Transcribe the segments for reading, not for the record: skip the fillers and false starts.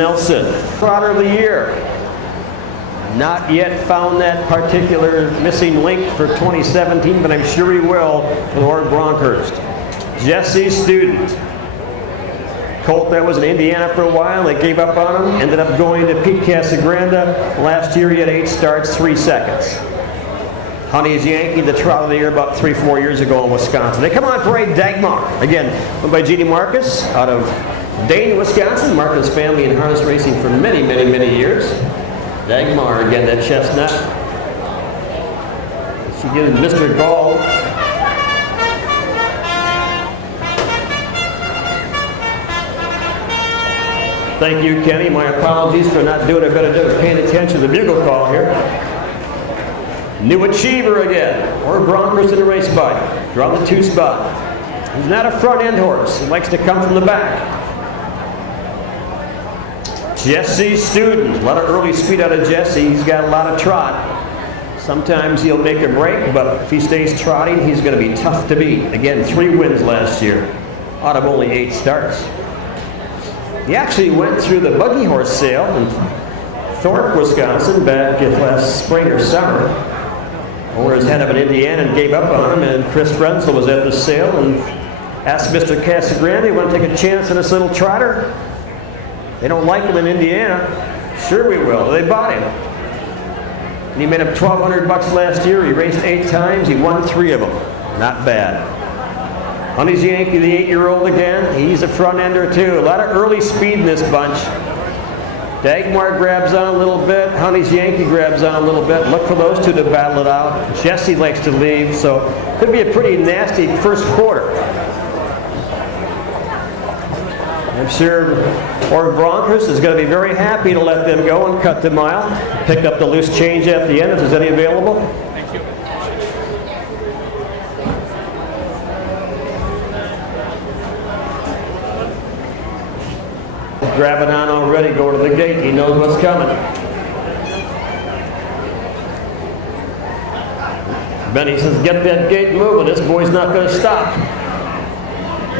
Nelson, Trotter of the Year. Not yet found that particular missing link for 2017, but I'm sure he will with OBronkhorst. Jesse Student. Colt that was in Indiana for a while. They gave up on him. Ended up going to Pete Casagrande. Last year he had 8 starts, 3 seconds. Honey's Yankee, the Trot of the Year about 3-4 years ago in Wisconsin. They come on parade, DAGMAR. Again, won by G.D. Marcus out of Dane, Wisconsin. Marcus family in harness racing for many, many, many years. DAGMAR again, that chestnut. She gives Mr. BGald. Thank you, Kenny. My apologies for not doing a better job of paying attention to the bugle call here. New Achiever again. OBronkhorst in the race bike. Draw the 2 spot. He's not a front end horse. He likes to come from the back. Jesse Student. A lot of early speed out of Jesse. He's got a lot of trot. Sometimes he'll make a break, but if he stays trotting, he's going to be tough to beat. Again, 3 wins last year out of only 8 starts. He actually went through the buggy horse sale in Thorpe, Wisconsin back last spring or summer. Owner was head of an Indiana and gave up on him, and CFrenzel was at the sale and asked Mr. Casagrande, "Want to take a chance on this little trotter? They don't like him in Indiana." "Sure we will." They bought him. And he made him $1,200 last year. He raced 8 times. He won 3 of them. Not bad. Honey's Yankee, the 8-year-old again. He's a front ender too. A lot of early speed in this bunch. DAGMAR grabs on a little bit. Honey's Yankee grabs on a little bit. Look for those two to battle it out. Jesse likes to leave, so could be a pretty nasty first quarter. I'm sure OBronkhorst is going to be very happy to let them go and cut the mile. Pick up the loose change at the end if there's any available. Thank you. Grabbing on already, going to the gate. He knows what's coming. Benny says, "Get that gate moving. This boy's not going to stop."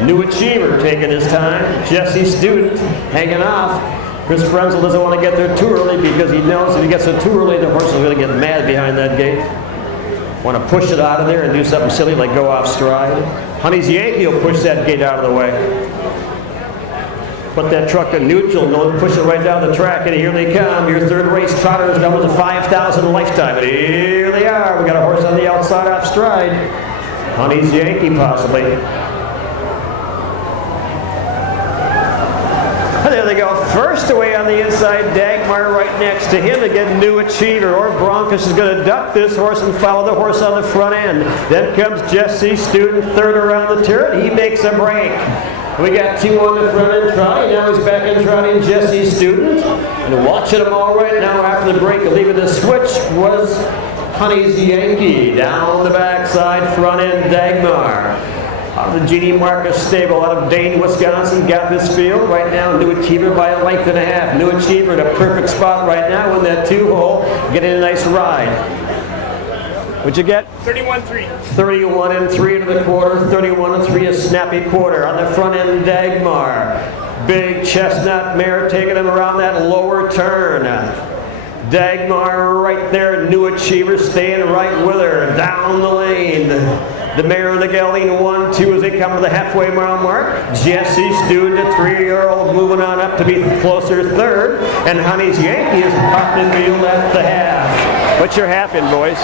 New Achiever taking his time. Jesse Student hanging off. CFrenzel doesn't want to get there too early because he knows if he gets there too early, the horse is going to get mad behind that gate. Want to push it out of there and do something silly like go off stride. Honey's Yankee will push that gate out of the way. Put that truck in neutral and push it right down the track, and here they come. Your 3rd race trotter is number 5,000 lifetime. And here they are. We got a horse on the outside off stride. Honey's Yankee possibly. And there they go. First away on the inside, DAGMAR right next to him. Again, New Achiever. OBronkhorst is going to duck this horse and follow the horse on the front end. Then comes Jesse Student, 3rd around the turn. He makes a break. We got 2 on the front end trotting. Now he's back in trotting, Jesse Student. And watching them all right now after the break, leaving the switch was Honey's Yankee. Down the backside, front end, DAGMAR. Out of the G.D. Marcus stable, out of Dane, Wisconsin, got this field. Right now, New Achiever by a length and a half. New Achiever in a perfect spot right now in that 2-hole, getting a nice ride. What'd you get? 31-3. 31-3 into the quarter. 31-3, a snappy quarter. On the front end, DAGMAR. Big chestnut mare taking him around that lower turn. DAGMAR right there. New Achiever staying right with her. Down the lane. The mare and the gelding 1-2 as they come to the halfway mile mark. Jesse Student, a 3-year-old, moving on up to be closer 3rd. And Honey's Yankee is popping in field at the half. What's your half in, boys?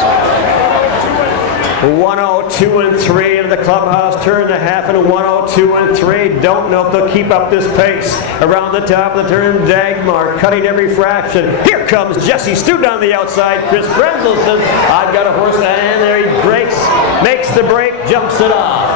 102-3 into the clubhouse turn, the half and 102-3. Don't know if they'll keep up this pace. Around the top of the turn, DAGMAR cutting every fraction. Here comes Jesse Student on the outside. CFrenzel says, "I've got a horse," and there he breaks, makes the break, jumps it off.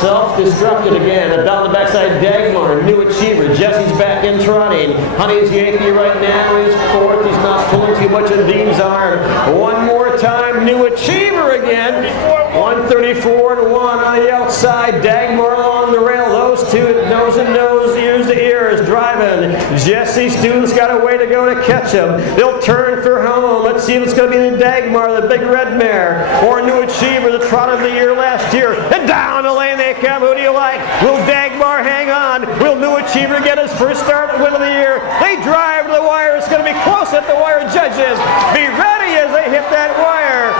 Self-destructed again. And down the backside, DAGMAR, New Achiever. Jesse's back in trotting. Honey's Yankee right now is 4th. He's not pulling too much of Dean's arm. One more time, New Achiever again. 134-1 on the outside. DAGMAR along the rail. Those to nose and nose, ears to ears, driving. Jesse Student's got a way to go to catch him. They'll turn for home. Let's see if it's going to be the DAGMAR, the big red mare, or a new achiever, the trot of the year last year. And down the lane they come. Who do you like? Will DAGMAR hang on? Will new achiever get his first start at win of the year? They drive to the wire. It's going to be close at the wire, judges. Be ready as they hit that wire.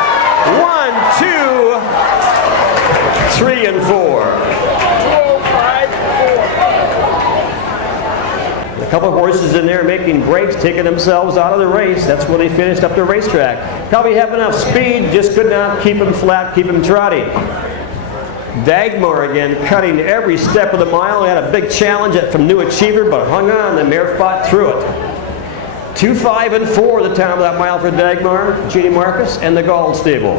1, 2, 3, and 4. A couple of horses in there making breaks, taking themselves out of the race. That's when they finished up the racetrack. Probably have enough speed, just could not keep them flat, keep them trotting. DAGMAR again, cutting every step of the mile. Had a big challenge from New Achiever, but hung on. The mare fought through it. 2, 5, and 4 the time of that mile for DAGMAR, Jeannie Marcus, and the Gauld stable.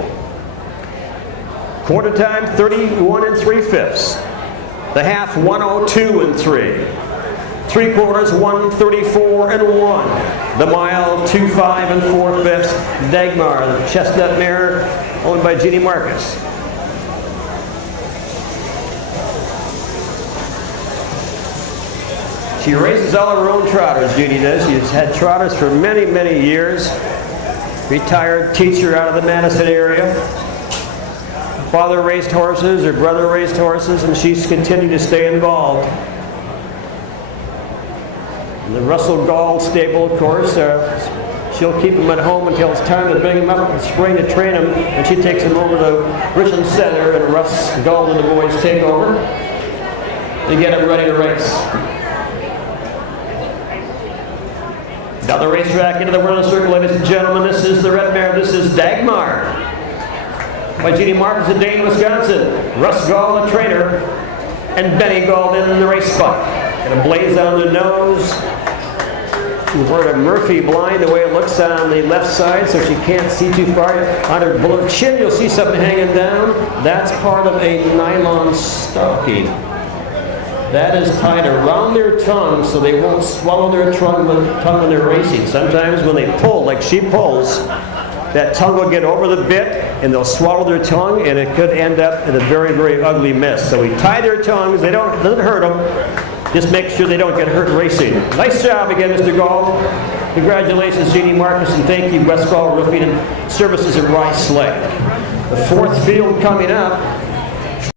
Quarter time, 31 3/5. The half, 102 and 3. 3/4, 134 and 1. The mile, 2, 5, and 4/5. DAGMAR, the chestnut mare owned by Jeannie Marcus. She races all her own trotters, Jeannie does. She's had trotters for many, many years. Retired teacher out of the Madison area. Father raced horses, her brother raced horses, and she's continued to stay involved. And the Russell Gauld stable, of course, she'll keep him at home until it's time to bring him up in spring to train him, and she takes him over to Richland Center, and Russ Gauld and the boys take over to get him ready to race. Down the racetrack into the Whirling Circle, ladies and gentlemen, this is the red mare. This is DAGMAR by Jeannie Marcus of Dane, Wisconsin. Russ Gauld, the trainer, and Benny Gauld in the race spot. And a blaze on the nose. We've heard a Murphy blind the way it looks on the left side, so she can't see too far. On her below chin, you'll see something hanging down. That's part of a nylon stocking. That is tied around their tongue so they won't swallow their tongue when they're racing. Sometimes when they pull, like she pulls, that tongue will get over the bit and they'll swallow their tongue, and it could end up in a very, very ugly mess. So we tie their tongues. It doesn't hurt them. Just make sure they don't get hurt racing. Nice job again, Mr. Gauld. Congratulations, Jeannie Marcus, and thank you, West Gauld Roofing and Services at Rice Sleigh. The fourth field coming up.